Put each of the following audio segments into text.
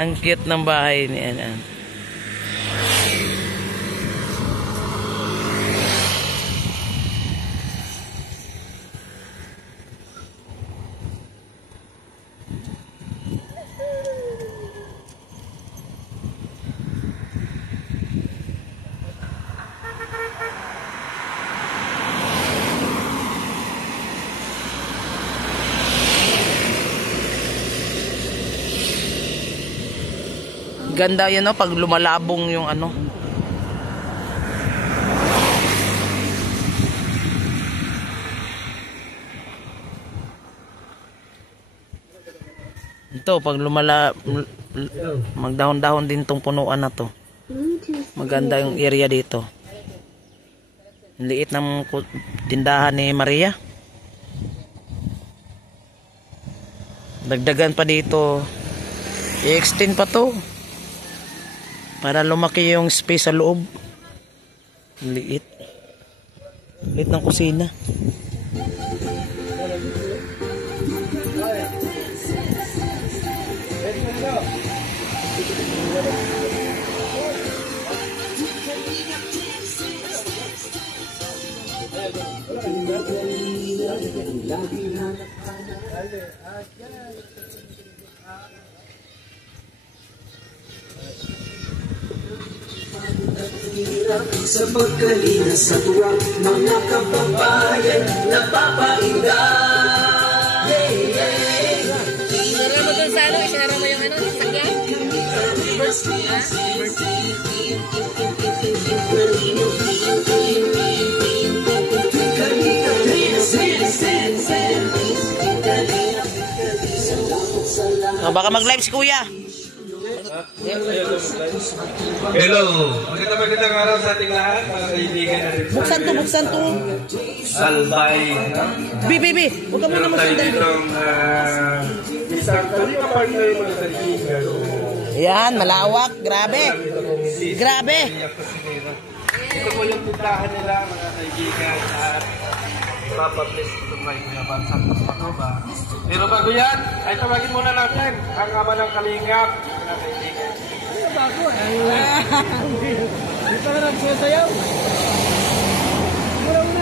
Ang cute ng bahay ni Anan. Ganda yun, no? Pag lumalabong yung ano. Ito, pag magdahon-dahon din tong punuan na to. Maganda yung area dito. Liit ng tindahan ni Maria. Dagdagan pa dito. I-extend pa to. Para lumaki yung space sa loob. Liit. Liit ng kusina. Sa pagkalina sa tuwa, mga kababayan, napapainda. Hey, hey. Sinara mo dun sa ano? Sinara mo yung ano? Sakyan? Baka mag-live si Kuya. Hello! Magandang araw sa ating lahat, mga kaibigan natin. Buksan to. Albay. Bi. Huwag ka muna masundan. Isang kalinga partner yung mga kaibigan. Yan, malawak. Grabe. Ito po yung tindahan nila, mga kaibigan. At papabless ito ba yung naban Santos Panoba. Pero bago yan, ay tawagin muna natin ang ama ng kalingap, mga kaibigan. Bago. Dito ka na sasayaw.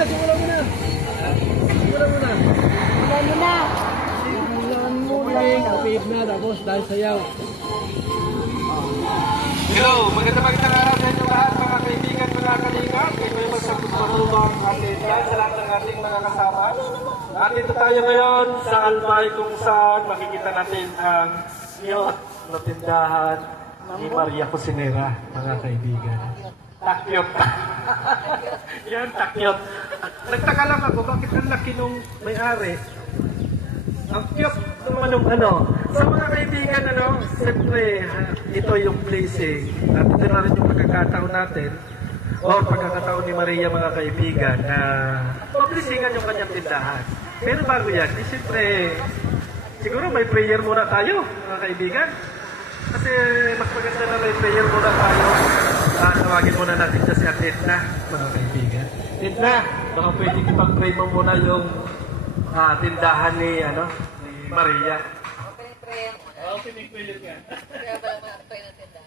Simula muna. Kapib na, tapos dahil sayaw. Hello, magandang araw sa inyo lahat, mga kaibigan, mga kalingap. Ito yung Santos Panoba ang atin sa lahat ng ating mga kasama. At dito tayo ngayon sa Albay kung saan makikita natin ang cute na tindahan ni Maria Cosinera, mga kaibigan. Takyot. Yan, takyot. Nagtaka lang ako, bakit ang laki nung may-ari? Ang cute naman nung ano. Sa mga kaibigan, siyempre, ito yung placing. At ito na rin yung pagkakataon natin, o pagkakataon ni Maria, mga kaibigan, na publisingan yung kanyang tindahan. Pero bago yan, siyempre, siguro may prayer muna tayo, mga kaibigan. Kasi mas maganda na may prayer muna tayo. Tawagin muna natin siya si Atitna, mga kaibigan. Atitna, baka pwede ipag-pray mo muna yung tindahan ni Maria. Opening prayer muna. Opening prayer ka. Kaya ba naman ang prayer ng tindahan?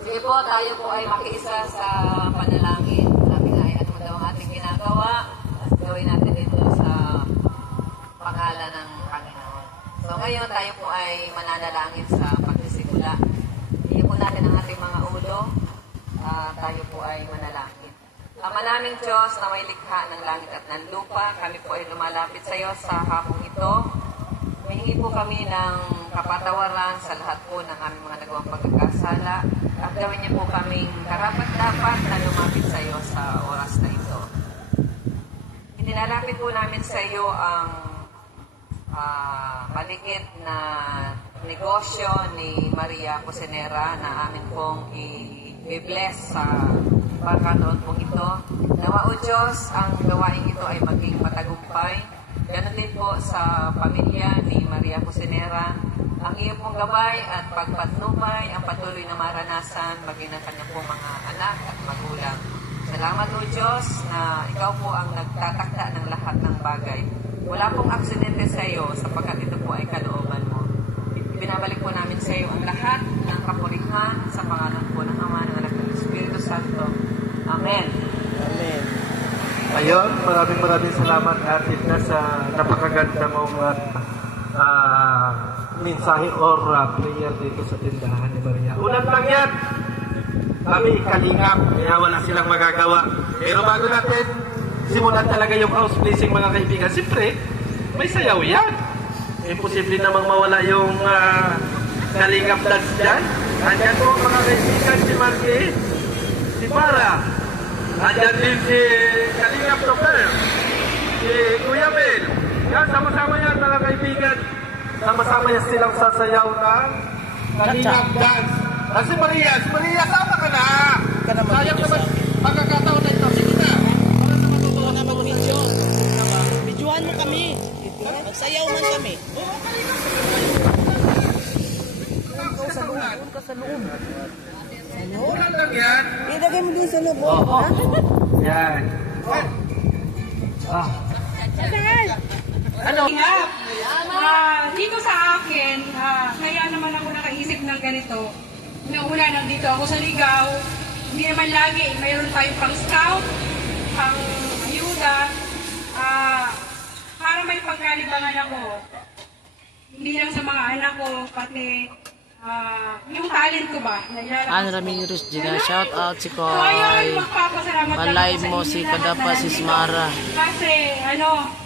Sige po, tayo po ay makiisa sa panalangin. Sabi nga ay ano daw ang ating ginagawa at gawin natin dito sa pangalan ng Panginoon. So ngayon tayo po ay mananalangin sa pagsisimula. Iyan po natin ang ating mga ulo. Tayo po ay manalangin. Ama naming Diyos na may likha ng langit at ng lupa, kami po ay lumalapit sa iyo sa hapong ito. Humingi po kami ng kapatawaran sa lahat po ng aming mga nagawang pagkakasala at gawin niyo po kaming karapat-dapat na lumapit sa iyo sa oras na ito. Inilalapit po namin sa iyo ang malikit na negosyo ni Maria Cosinera na amin pong i-bless sa pagkataon pong ito. Nawa o Diyos, ang gawain ito ay maging matagumpay. Ganon din po sa pamilya ni Maria Cosinera. Ang iyo pong gabay at pagpatnubay ang patuloy na maranasan maging ng kanyang pong mga anak at magulang. Sa Salamat o Diyos na ikaw po ang nagtatakda ng lahat ng bagay. Wala pong aksidente sa iyo sapagkat ito po ay kalooban mo. Binabalik po namin sa iyo ang lahat ng kapurihan sa pangalan po ng Ama, ng Anak, ng Espiritu Santo. Amen. Amen. Ayun, maraming salamat Atid na sa napakaganda mong mensahe or prayer dito sa tindahan ni Maria. Unang lang yan, kami kalingap, kaya wala silang magagawa. Pero bago natin simulan talaga yung house blessing mga kaibigan, siyempre, may sayaw yan. Imposible namang mawala yung kalingap dance dyan. Andyan po mga kaibigan, si Marky, si Para, andyan din si Kalingap Topper, si Kuya Mel. Yan, sama-sama yan mga kaibigan. Sama-sama yan silang sasayaw ng Kalingap dance. At si Maria, sama ka na! Sayang naman, pagkakataon na ito. Sige na! Para sa matutuwa na mag-video. Videohan mo kami. Magsayaw man kami. Doon ka sa loob. Ulan lang yan. Ilagay mo din sa loob. Yan. Ano? Dito sa akin, kaya naman ako nakaisip ng ganito. Nauna nandito ako sa Ligaw. Hindi naman lagi, mayroon tayong pang scout, pang ayuda, para may pagkalibangan ako. Hindi lang sa mga anak ko, pati yung talent ko ba. Ann Ramirez, Gina, shout out si So ayun, Koy. magpapasalamat lang Palay ako sa mo inyo si lahat Kadapa, na si nandito. Smara. Kasi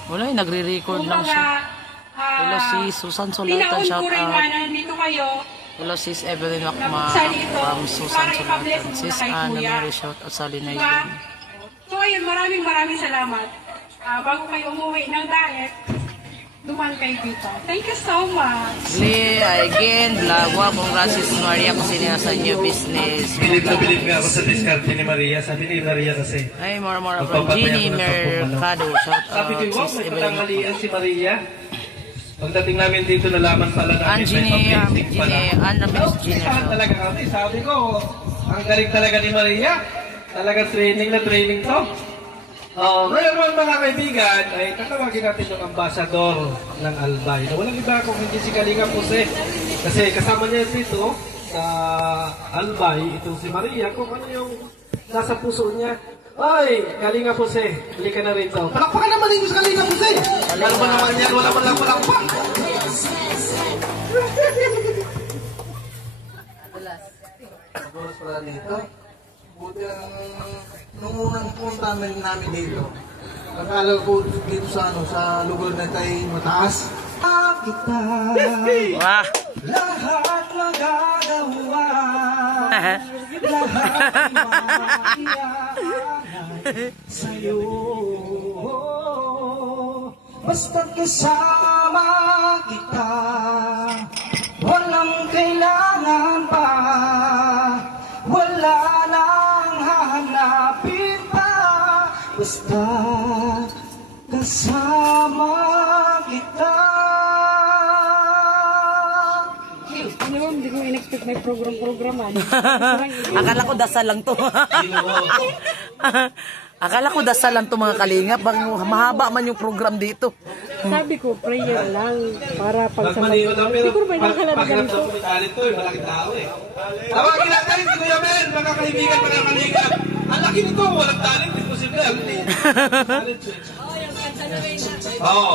Wala, nagre-record lang siya. Hello si Susan Solatan, shout rin out. na nandito kayo. Hello sis Evelyn Wakma from Susan Solatan. Sis Ann Ramirez, shout out sa Linay. Diba? So ayun, maraming salamat. Bago kayo umuwi ng diet, duman kayo dito. Thank you so much. Again, vlog wa congrats sis Maria kasi niya sa new business. Bilib na bilib nga ako sa diskarte ni Maria. Sabi ni Maria kasi. Ay, more from Ginny Mercado, shout Sabi ko, out wow, sis may Evelyn Wakma. patanghalian si Maria. Pagdating namin dito, nalaman pala namin may public pala. Ann Ramirez, Gina, Saan talaga kami? Sabi ko, ang galing talaga ni Maria. Talaga training na training to. Ngayon naman mga kaibigan, ay tatawagin natin yung ambassador ng Albay. Walang iba kung hindi si Kalinga Jose. Kasi kasama niya dito sa Albay, itong si Maria, kung ano yung nasa puso niya. Ay, Kalinga Jose, halika na rin daw. Palakpakan naman yung Kalinga Jose! Ano ba naman yan? Wala man lang palakpak! Oras pala dito. Buti nung unang punta namin dito, akala ko dito sa sa lugar na tayo mataas. Kita Wah! lahat magagawa, lahat makiyaanay sa'yo. Basta kasama kita, walang kailangan pa, wala nang hahanapin pa. Basta kasama kita. Ano, hindi ko in-expect may program-programan. Akala ko dasal lang to. Akala ko dasal lang to mga kalingap. Mahaba man yung program dito. Sabi ko, prayer lang para pag sa Nagmaliw lang, pero siguro may nakalaga pagkakap ganito. sa kumitalit to, malaking tao eh. Tawagin natin si Kuya Ben, mga kaibigan, mga kalingap. Ang laki nito, walang talent, imposible. Oo.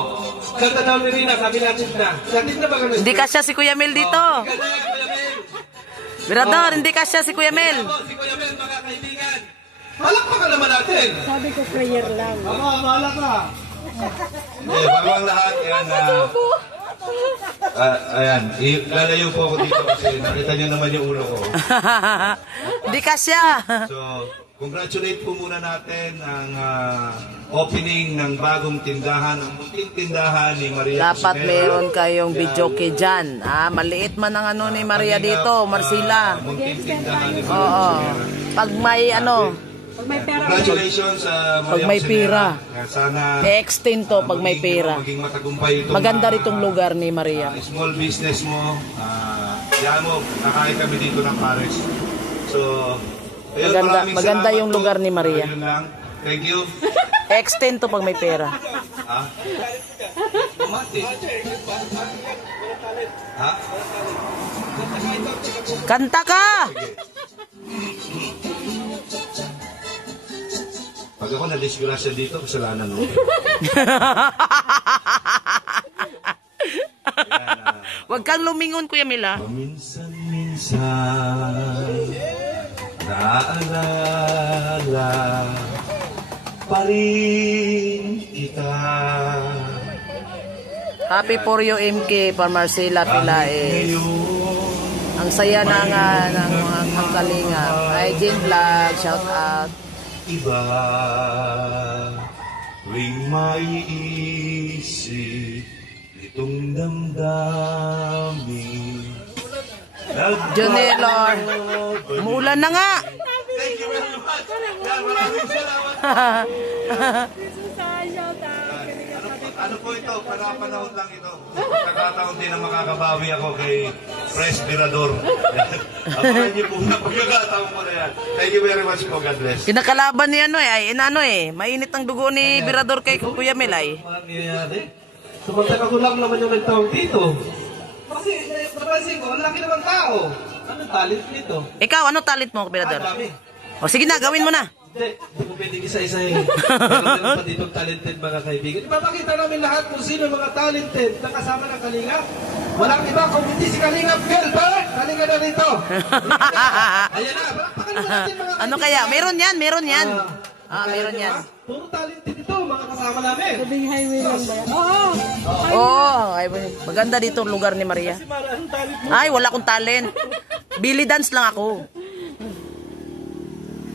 Kanta daw ni Rina, sabi natin na. Natin na ba ganun? Hindi kasya si Kuya Mel dito. Kanta na, Kuya Ben. Mirador, hindi kasya si Kuya Mel. Si Kuya Ben, mga kaibigan. Palakpakan naman natin. Sabi ko, prayer lang. Bahala ka. Bago ang lahat, ayan, lalayo po ako dito kasi nakita niyo naman yung ulo ko. Hindi kasya. So, congratulate po muna natin ang opening ng bagong tindahan, ang munting tindahan ni Maria Dapat Cosinero. meron kayong video kay Jan. Maliit man ang ano ni Maria dito, Marcila. Munting tindahan ni Maria Oo. Cosinero. Pag may ano, Pag may pera, Congratulations sa Maria Pag may Cosinero. pira. Sana i-extend to pag may pera. maging matagumpay itong Maganda ritong lugar ni Maria. small business mo. Yan mo, nakain kami dito ng Paris. So, Ayun, Maganda salamat yung po. lugar ni Maria. Ayun lang. Thank you. Extend to pag may pera. Ha? Mati. Ha? Kanta ka! Pag ako na-disgrasya dito, kasalanan mo. Huwag kang lumingon, Kuya Mila. Minsan-minsan naaalala pa rin kita. Happy for you, MK, para Marcela Pilaes. Ang saya na nga ng mga kalinga. Ay, Jane Vlog, shout out. Iba ring maiisip itong damdamin. Jonelor, umuulan na nga. Thank you very much. Maraming salamat. Ano po ito? Panahon lang ito. Pagkakataon din na makakabawi ako kay Pres Virador. Abangan niyo po na pagkakataon mo na yan. Thank you very much po. God bless. Kinakalaban ni mainit ang dugo ni Virador kay Kuya Melay. Mangyayari. Sumantaga ko lang naman yung nagtawag dito. Kasi napansin ko, ang laki naman tao. Anong talent nito? Ikaw, ano talent mo, Virador? Dami. O sige na, gawin mo na. Hindi ko pwedeng isa-isa eh. Meron pa dito talented mga kaibigan. Ipapakita namin lahat kung sino mga talented na kasama ng Kalingap. Walang iba kung hindi si Kalingap Gilbert. Kalingap na rito. Ayan na, palakpakan mo natin mga Ano kaya? Meron yan. Meron yan. Puro talented ito, mga kasama namin. Ay, maganda dito ang lugar ni Maria. Ay, wala akong talent. Billy dance lang ako.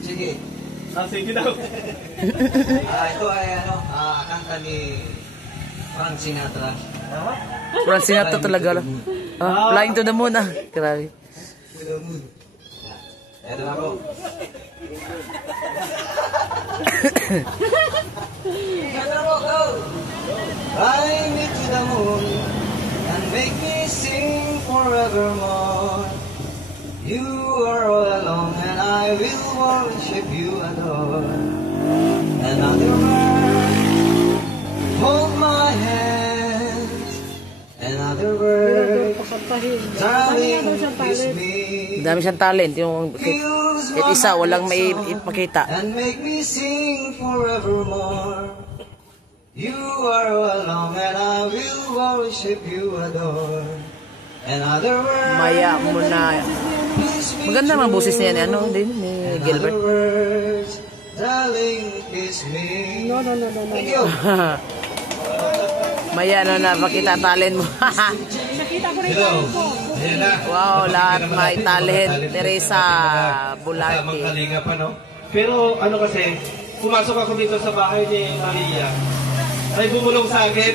Sige. Sige daw. Ito ay kanta ni Frank Sinatra. Frank Sinatra talaga. Flying to the moon. Grabe. Ito na po. Fly me to the moon and make me sing forevermore. You are all alone and I will worship you, adore. Another word, hold my hand. Another word, darling, kiss me. Dami siyang talent. Yung isa, walang may ipakita. And make me sing forevermore. You are all alone and I will worship you, adore. Another word, Maya mo na. Maganda naman boses niya ni ni Gilbert. words, darling, kiss me. No. Thank you. Maya napakita talent mo. Nakita ko rin po. Ayan na. Wow, lahat may talent. Teresa Tamang Bulati. Kalingap, ano? Pero ano kasi, pumasok ako dito sa bahay ni Maria. Ay bumulong sa akin.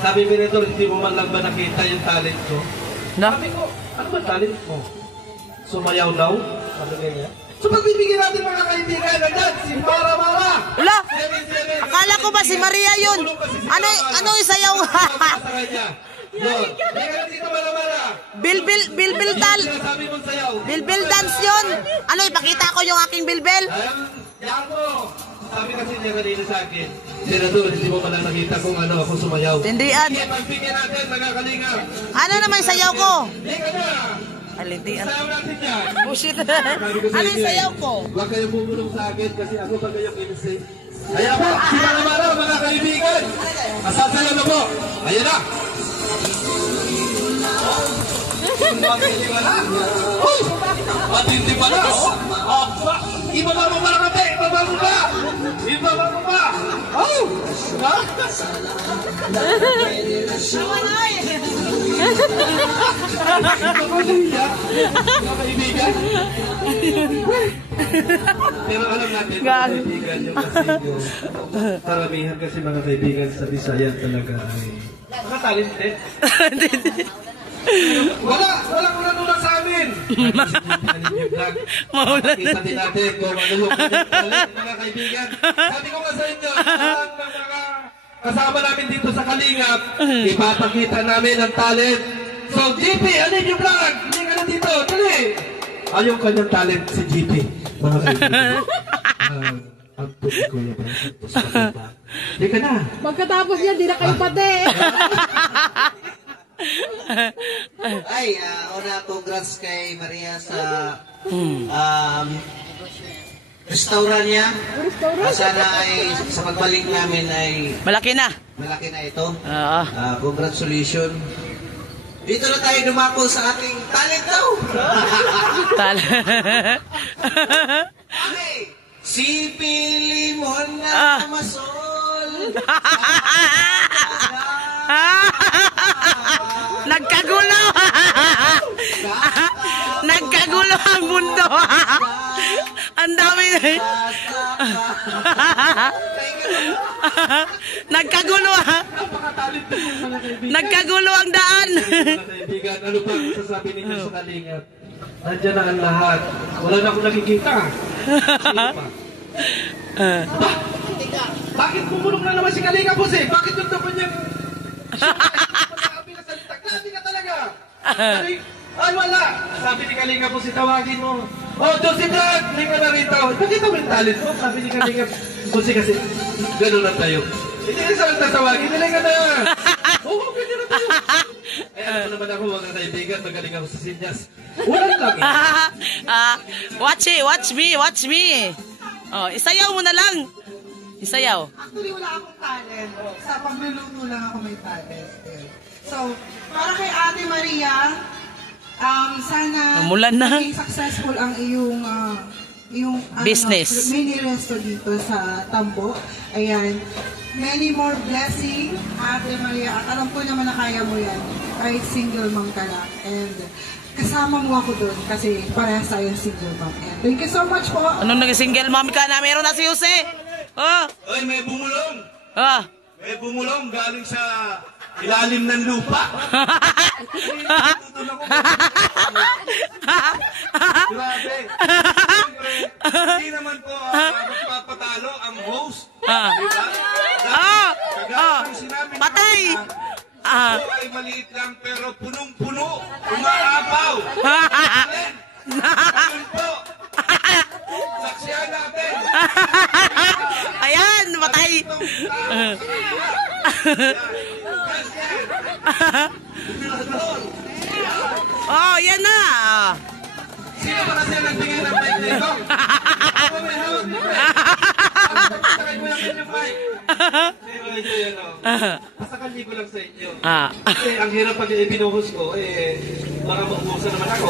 Sabi ko nito, hindi mo man lang ba nakita yung talent ko? Na? Sabi ko, ano ba talent mo? Sumayaw daw? Sabi ganyan. So pagbibigyan natin mga kaibigan na dyan, si Mara Mara! Wala! Akala ko ba si Maria yun? Ano yung sayaw? Yun. Teka dito, Mara Mara! Bilbil Sinasabi mong sayaw. Bilbil dance yun. Ano, ipakita ko yung aking bilbil? Yan mo! Sabi kasi niya kanina sa akin, Senador, hindi mo palang nakita kung ano ako sumayaw. Tindian. Sige, pagbigyan natin, mga kalingap. Ano naman yung sayaw ko? Hindi ka na! Alindian. Sayaw natin yan. Oh shit. Sabi ko sa Ano inyo, yung sayaw ko? Huwag kayong bumulong sa akin kasi ako ba kayong insane. Kaya po, si Mara mga kaibigan, masasayaw na po. Ayan na. Matindi ba na? Uy! Matindi ba na? Ibaba mo para kate! Ibaba mo ba? Ibaba mo ba? Oh! Ha? Mga kaibigan. Pero alam natin, mga kaibigan, yung kasi yung karamihan kasi mga kaibigan sa Bisaya talaga ay mga talented. Walang ulan sa amin. Maulan na. Kita din natin kung ano yung talent, mga kaibigan. Sabi ko nga sa inyo, lahat ng mga kasama namin dito sa Kalingap, ipapakita namin ang talent. So, GP, ano yung vlog? Hindi ka na dito, dali. Yung kanyang talent si GP. mga kaibigan. Ang tuloy ko yung ba? Di ka na. Pagkatapos niya, di na kayo pati. Ay, una, congrats kay Maria sa restaurant niya. Sana ay sa pagbalik namin ay Malaki na. malaki na ito. Oo. Congratulations. Dito na tayo dumako sa ating talent daw. Okay. Si Pilimon na masol. Nagkagulo. Nagkagulo ang mundo. Ang dami na. Nagkagulo. Nagkagulo ang daan. Mga kaibigan, ano ba ang sasabi ninyo sa Kalingap? Nandiyan na ang lahat. Wala na akong nakikita. Sino pa? Bakit bumulong na naman si Kalingap, Jose? Bakit yung dapat niya? Sabi ka talaga. Ay, wala. Sabi ni Kalingap, Jose, tawagin mo. Oh, Jose Vlog, linga na rito. Pakita mo yung talent mo. Sabi ni Kalingap, Jose, kasi gano'n lang tayo. Hindi na sa tatawagin, linga na. Oo, pwede na tayo. Eh, ano naman ako, mga kaibigan, magaling ako sa sinyas. Walang lang. Watch me. Oh, isayaw mo na lang. Isayaw. Actually, wala akong talent. Sa pagluluto lang ako may talent. So, para kay Ate Maria, sana Umulan na. maging successful ang iyong Business. mini resto dito sa Tambo. Ayan. Many more blessing, Ate Maria. At alam ko naman na kaya mo yan. Kahit single mom ka lang. And kasama mo ako doon kasi parehas tayo single mom. And thank you so much po. Anong nag-single mom ka na? Meron na si Jose. Oh. Oy, may bumulong. Ah. May bumulong galing sa ilalim ng lupa. Grabe. Hindi naman po magpapatalo ang host. Diba? Kagaya ng sinabi ni Patay. Maria, ito ay maliit lang pero punong-puno. Umaapaw. Ayun po. Saksihan natin. Ayan, patay. Oh, yan na. Sino ba kasi nagbigay ng mic nito? Ako may hawak nito. Sakay mo lang yung mic. Pero ito yan o. Masakalli ko lang sa inyo. Kasi ang hirap pag ibinuhos ko, baka mag-uusa naman ako.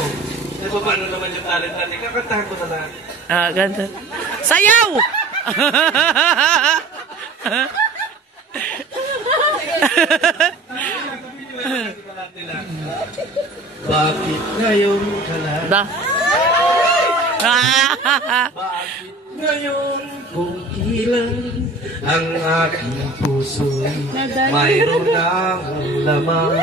Paano naman yung talent natin? Kakantahan ko na lang. Ganda. Sayaw! Bakit ngayon ka lang? Bakit ngayon kung ilan ang aking puso'y mayroon ng laman?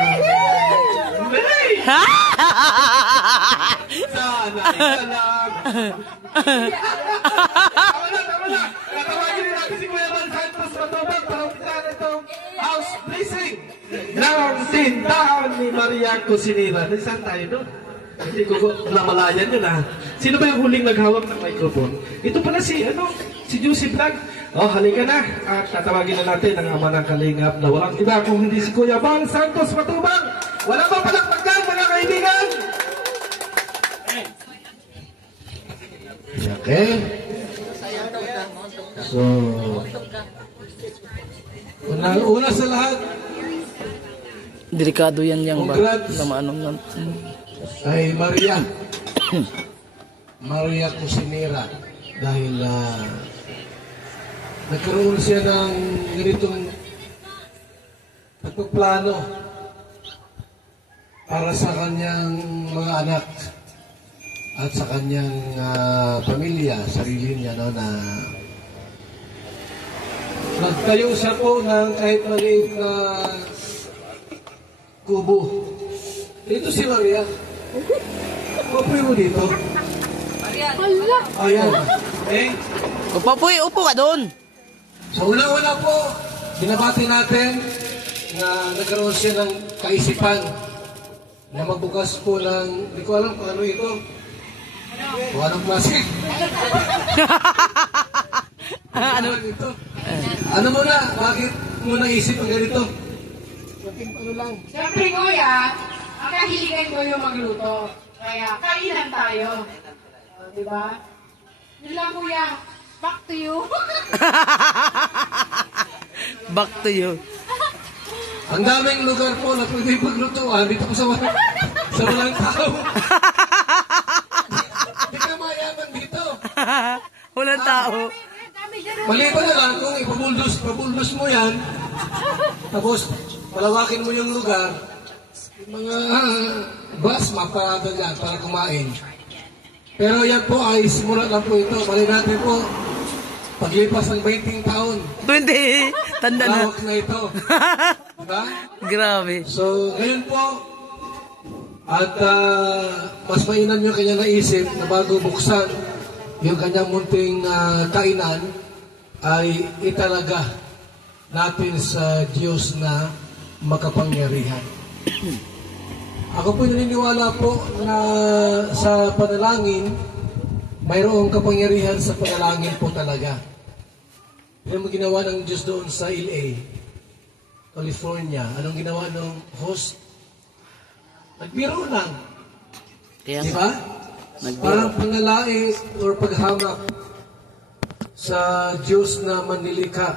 Sana isa lang. Tama na. Natawagin rin natin si Kuya Van Santos Matubag para umpisahan itong house blessing ng tindahan ni Maria Cusinera. Saan tayo doon? Hindi ko namalayan yun ah. Sino ba yung huling naghawak ng microphone? Ito pala si Juicy Vlog. Oh, halika na. At tatawagin na natin ang ama ng Kalingap na walang iba kung hindi si Kuya Van Santos Matubag. Wala pa palakpakan mga kaibigan! Okay. So, una sa lahat, Delikado yan yung ba? Congrats. Anong ay Maria Cusinera dahil nagkaroon siya ng ganitong pagpaplano para sa kanyang mga anak at sa kanyang pamilya, sarili niya no, na nagtayo siya po ng kahit maliit na kubo. Dito si Maria. Upo mo dito. Ayan. Okay? upo ka doon. So una-una po, binabati natin na nagkaroon siya ng kaisipan na magbukas po ng, hindi ko alam kung ano ito, O anong klase? Ano? Ito. Ano mo na? Bakit mo naisip ang ganito? Siyempre, kuya, ang kahiligan ko yung magluto. Kaya, kainan tayo. O, diba? Yun lang, kuya. Back to you. Back to you. Ang daming lugar po na pwede paglutuan dito po sa walang tao. Hindi ka mayaman dito. Walang tao. Maliban na lang kung ipabuldos mo yan, tapos palawakin mo yung lugar, yung mga bus mapadagan para kumain. Pero yan po ay simula lang po ito. Mali natin po, paglipas ng 20 taon, 20. Tanda na. lawak na ito. Diba? Grabe. So, ngayon po, at mas mainam yung kanya naisip na bago buksan yung kanyang munting kainan, ay italaga natin sa Diyos na makapangyarihan. Ako po naniniwala po na sa panalangin, mayroong kapangyarihan sa panalangin po talaga. Yung ginawa ng Diyos doon sa LA, California. Anong ginawa ng host? Nagbiro lang. Kaya, Diba? Parang panalait or paghamak sa Diyos na manlilikha.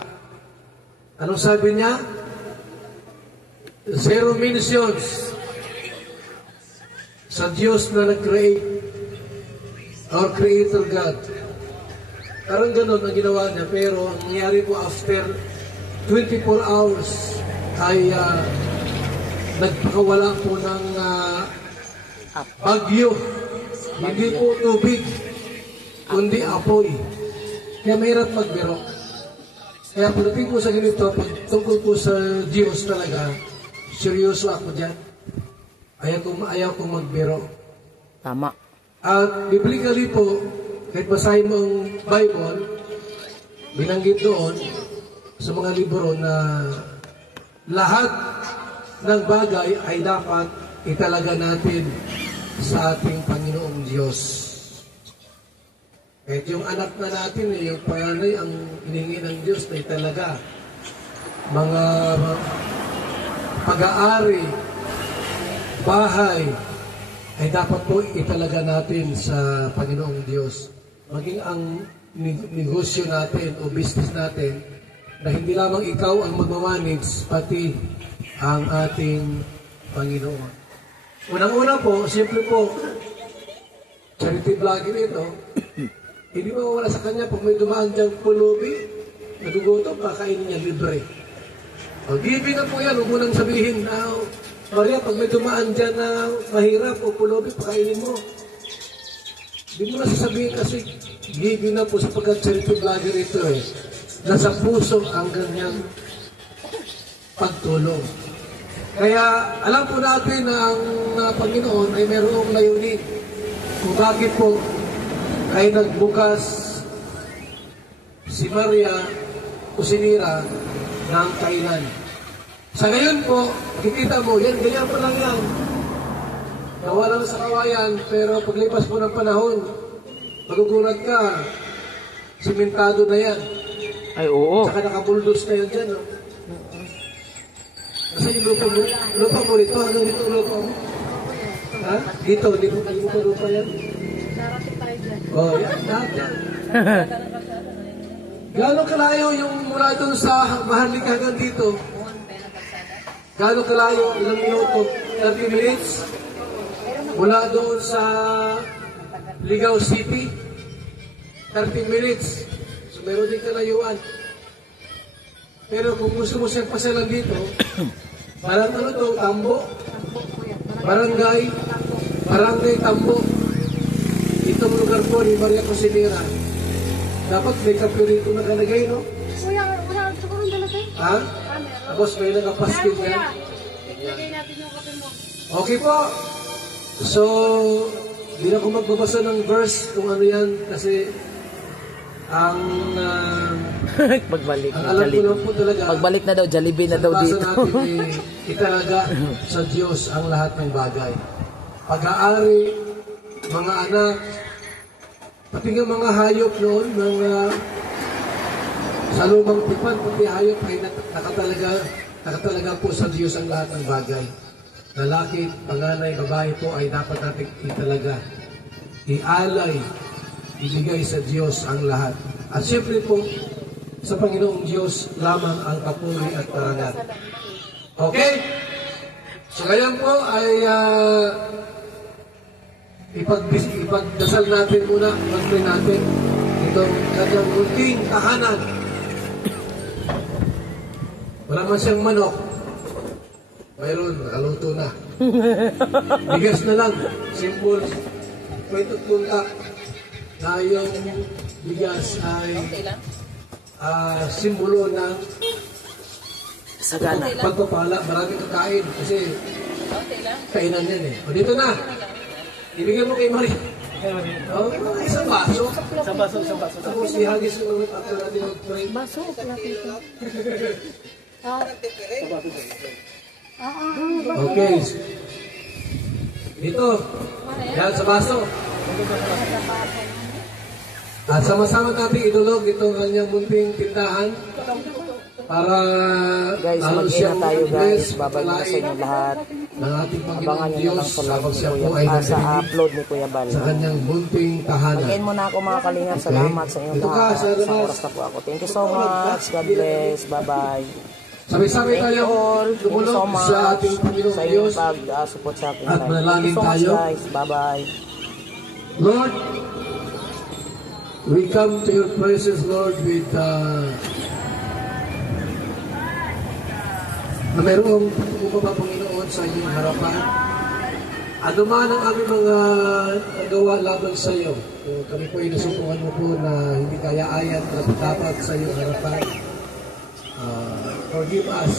Anong sabi niya? 0 mentions sa Diyos na nag-create, our Creator God. Parang ganun ang ginawa niya, pero ang nangyari po after 24 hours ay nagpakawala po ng bagyo. Hindi po tubig, kundi apoy. Kaya mahirap magbiro. Kaya pagdating po sa ganito, pag tungkol po sa Diyos talaga, seryoso ako dyan. Ayaw kong magbiro. tama. At biblically po, kahit basahin mo ang Bible, binanggit doon sa mga libro na lahat ng bagay ay dapat italaga natin sa ating Panginoong Diyos. Kahit yung anak na natin, yung panganay, ang hinihingi ng Diyos na italaga. Mga pag-aari, bahay, ay dapat po italaga natin sa Panginoong Diyos. Maging ang negosyo natin o business natin, na hindi lamang ikaw ang magmamanage, pati ang ating Panginoon. Unang-una po, siyempre po, charity vlogger ito, hindi mawawala sa kanya pag may dumaan diyang pulubi, nagugutom, kakainin niya libre. O, given na po yan, huwag mo nang sabihin na, Maria, pag may dumaan dyan na mahirap o pulubi, pakainin mo. Hindi mo na sasabihin kasi, given na po sapagkat charity vlogger ito eh. Nasa puso ang ganyang pagtulong. Kaya alam po natin na ang Panginoon ay mayroong layunin kung bakit po ay nagbukas si Maria o si Nira ng kainan. Sa ngayon po, kikita mo, yan, ganyan pa lang yan. Nawalan sa kawayan, pero paglipas po ng panahon, magugulat ka, simentado na yan. Ay, oo. Saka nakabuldos na yan dyan, no? Kasi yung lupa mo rito, ano dito lupa mo? Ha? Dito pa lupa yan. Oh, yan, lahat yan. Gano'ng kalayo yung mula doon sa Maharlika hanggang dito? Gano'ng kalayo? Ilang minuto? 30 minutes? Mula doon sa Ligao City? 30 minutes. So meron din kalayuan. Pero kung gusto mo siyang pasalan dito, parang ano to, Tambo? Barangay Tambo. Itong lugar po ni Maria Cosinera. Dapat may kape rito nakalagay, no? Kuya, wala siguro dalagay. Ha? Tapos may nakapaskil yan. Lagay natin yung kape mo. Okay po. So, di na ako magbabasa ng verse kung ano yan kasi ang Pagbalik ang na alam ko Jollibee. lang po talaga, Pagbalik na daw, Jollibee na daw basa dito. natin italaga sa Diyos ang lahat ng bagay. Pag-aari, mga anak, Pati nga mga hayop noon, sa lumang tipan, pati hayop ay nakatalaga po sa Diyos ang lahat ng bagay. Lalaki, panganay, babae po ay dapat natin italaga. Ialay, ibigay sa Diyos ang lahat. At siyempre po, sa Panginoong Diyos lamang ang papuri at parangal. Okay? So ngayon po ay ipagdasal natin muna, pag-pray natin itong kanyang munting tahanan. Wala man siyang manok. Mayroon, nakaluto na. Bigas na lang. Simple. Kwento punta na yung bigas ay simbolo ng Sagana. pagpapala. Maraming kakain kasi kainan yan eh. O dito na. Ibigay mo kay Maria. Oh, isang baso. Tapos ihagis mo ulit after natin mag-pray. Baso, Okay. Dito. Yan sa baso. At sama-sama natin idulog itong kanyang munting tindahan para guys, mag-ina tayo guys. Babay na sa inyo lahat. ng ating Abangan Panginoon nyo na Diyos lang sa live kapag ni siya Kuya po ay sa nagdinig upload ni Kuya Bal. sa kanyang munting tahanan. Mag-end muna ako mga kalingap. Salamat sa inyong Ito ka, lahat. sa Sa labas. oras na po ako. Thank you so much. God bless. Bye-bye. Sabay-sabay Thank tayo you all. Thank you so dumulog much sa ating Panginoong sa Diyos. inyong pag-support sa aking At live. manalangin Thank you so much tayo. guys. Bye-bye. Lord, we come to your presence, Lord, with na mayroong pagkubaba, Panginoon, sa inyong harapan. Ano man ang aming mga nagawa laban sa iyo, kami po ay nasubukan mo po na hindi kaya-ayan na dapat sa iyong harapan. Forgive us,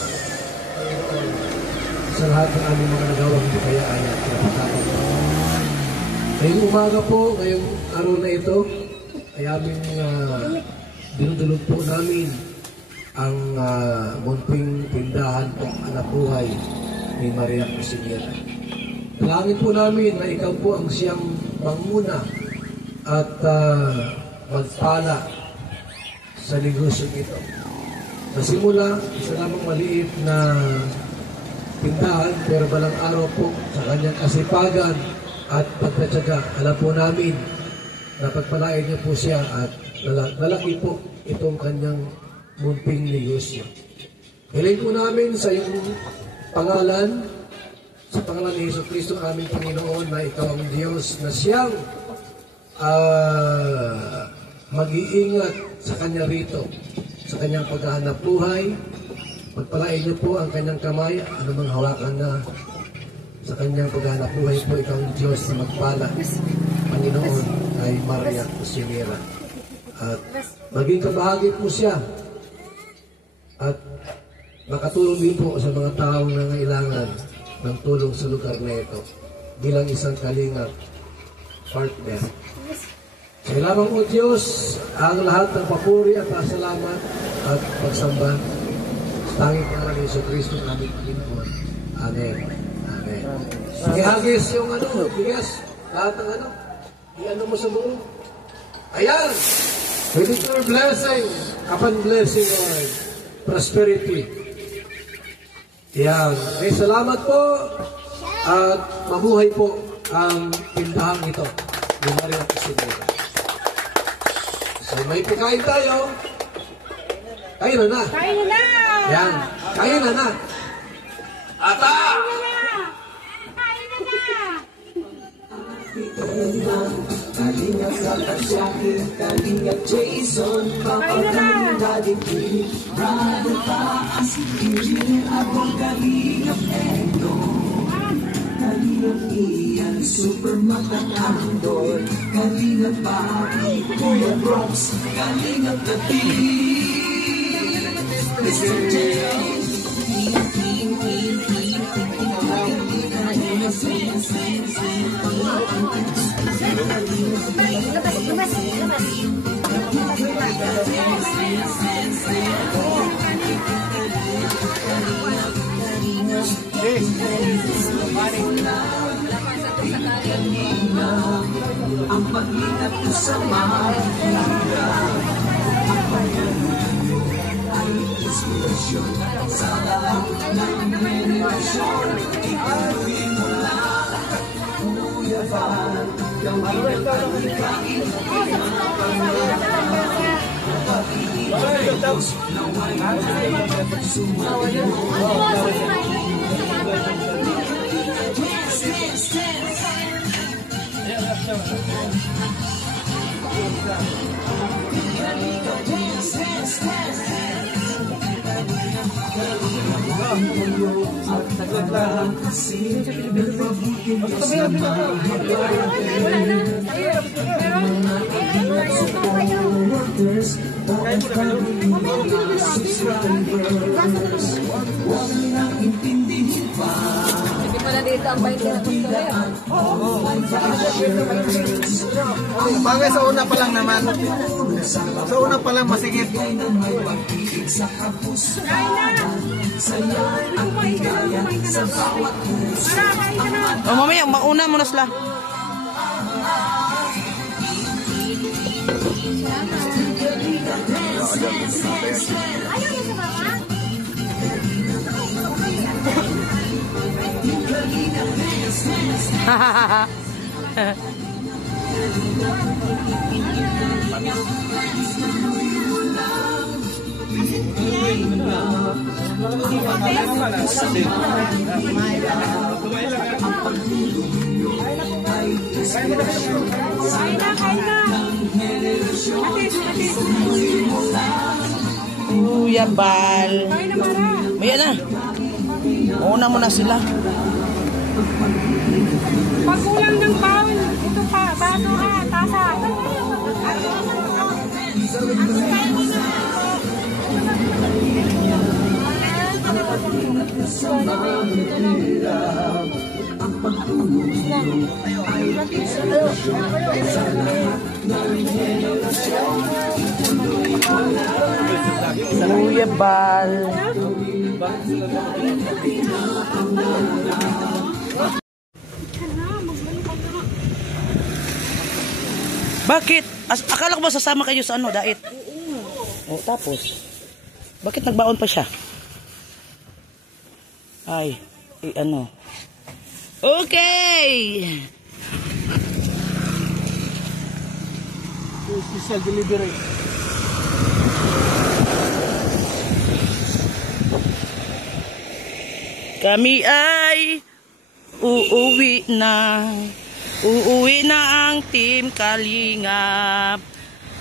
Panginoon, sa lahat ng aming mga nagawa hindi kaya-ayan na dapat. Ngayong umaga po, ngayong araw na ito, ay aming dinudulog po namin ang munting tindahan po anak buhay ni Maria Cusinera. Dalangin po namin na ikaw po ang siyang manguna at magpala sa negosyong ito. Sa simula, isa lamang maliit na tindahan pero balang araw po sa kanyang kasipagan at pagtatsaga. Alam po namin na pagpalain niyo po siya at lalaki po itong kanyang munting negosyo. Hiling po namin sa iyong pangalan, sa pangalan ni Hesus Kristo aming Panginoon, na ikaw ang Diyos na siyang mag-iingat sa kanya rito, sa kanyang paghahanap buhay. Pagpalain niyo po ang kanyang kamay, anumang hawakan na sa kanyang paghahanap buhay po, ikaw ang Diyos na magpala, Panginoon, ay Maria Cusinera. At maging kabahagi po siya at makatulong din po sa mga taong nangailangan ng tulong sa lugar na ito bilang isang kalingap partner. Salamat po Diyos ang lahat ng papuri at pasalamat at pagsamba sa tanging pangalan ni Jesucristo aming Panginoon. Amen. Amen. Ihagis yung bigas, lahat ng iano mo sa buo. Ayan! We declare blessing upon blessing, Lord. Prosperity. Yan. Ay, salamat po at mabuhay po ang tindahan ito ni Maria Cusinera. So, may pagkain tayo. Kain na na. Kain na! Yan. Kain na na. Ata! Kalingap sa Tasyakin, Kalingap Jason, Papagam, Daddy P, Brother Paas, Engineer Abong, Kalingap Endo, Kalingap Ian, Super Matatandol, Kalingap Papi, Kuya Brooks, Kalingap The Mr. J, ang mag-ingat ka sa mahirap. Ay inspirasyon sa lahat ng generasyon. Ituloy mo lang, Kuya Val. Gawin ang pagkain, mga pangarap. Pag-ibig Diyos, naway ay sumayon. Dance, dance, dance. Dance, dance, dance. At naglalang kasi mabuti mo sa mga supporters o ang mga subscribers. Huwag nang intindihin pa. Hindi pa na dito ang bayan na Ang bagay sa una pa lang naman. Sa una pa lang masigit. Sa kapus, sayang ang bigaya sa bawat puso. O mamaya, mauna mo na sila. Kuya Val. Maya na. Una mo na sila. Pag kulang ng bawon, ito pa, baso ha, tasa. Kuya Val. Bakit? Akala ko ba sasama kayo sa ano, dait? Oo. Tapos? Bakit nagbaon pa siya? Ay, ano? Okay! Special delivery. Kami ay uuwi na. Uuwi na ang Team Kalingap.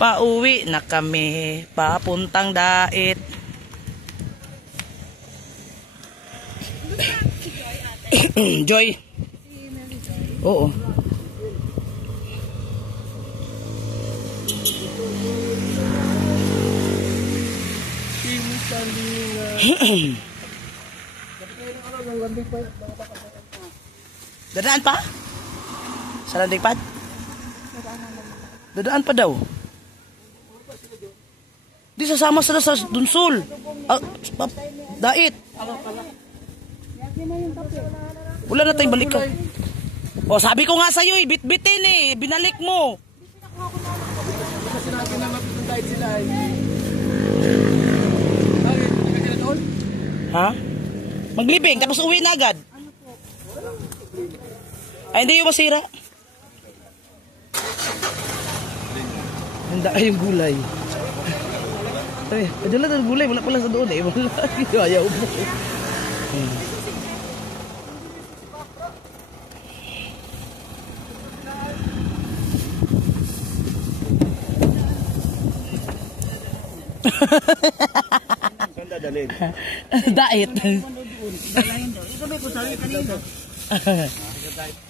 Pauwi na kami, papuntang dait. Joy. Oo. Team Kalingap. Dadaan pa? Sa landing pad? Dadaan pa daw. Di sasama sila sa Dunsol. Dait. Wala na tayong balikan. O sabi ko nga sa'yo eh, bit-bitin eh. Binalik mo. Kasi natin na mapitundahit sila ay. Ha? Maglibing, tapos uwi na agad. Ay, hindi yung masira. Handa kayong gulay. Ay, dyan lang ang gulay. Wala pala sa doon eh. Wala. Ayaw mo. Saan dadalhin? Dait.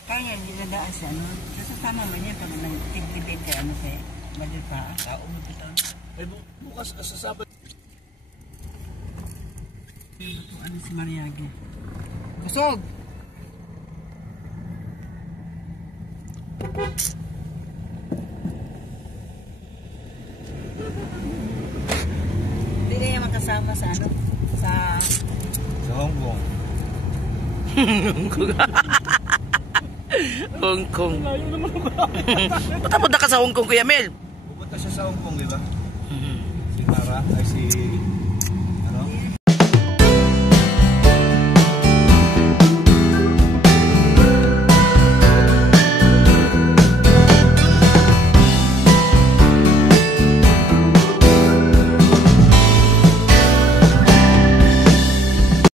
Kaya hindi na daan siya, no? Kasama man niya pag nag-tigdibit ka, ano siya, badil pa, kaumot ito. Ay, bukas sa Sabat. Ano si Mariagi? Kusog! Hindi na niya makasama sa ano? Sa Hong Kong. Hong Kong. Punta ka sa Hong Kong, Kuya Mel. Pupunta siya sa Hong Kong, di ba? Si Mara, ay si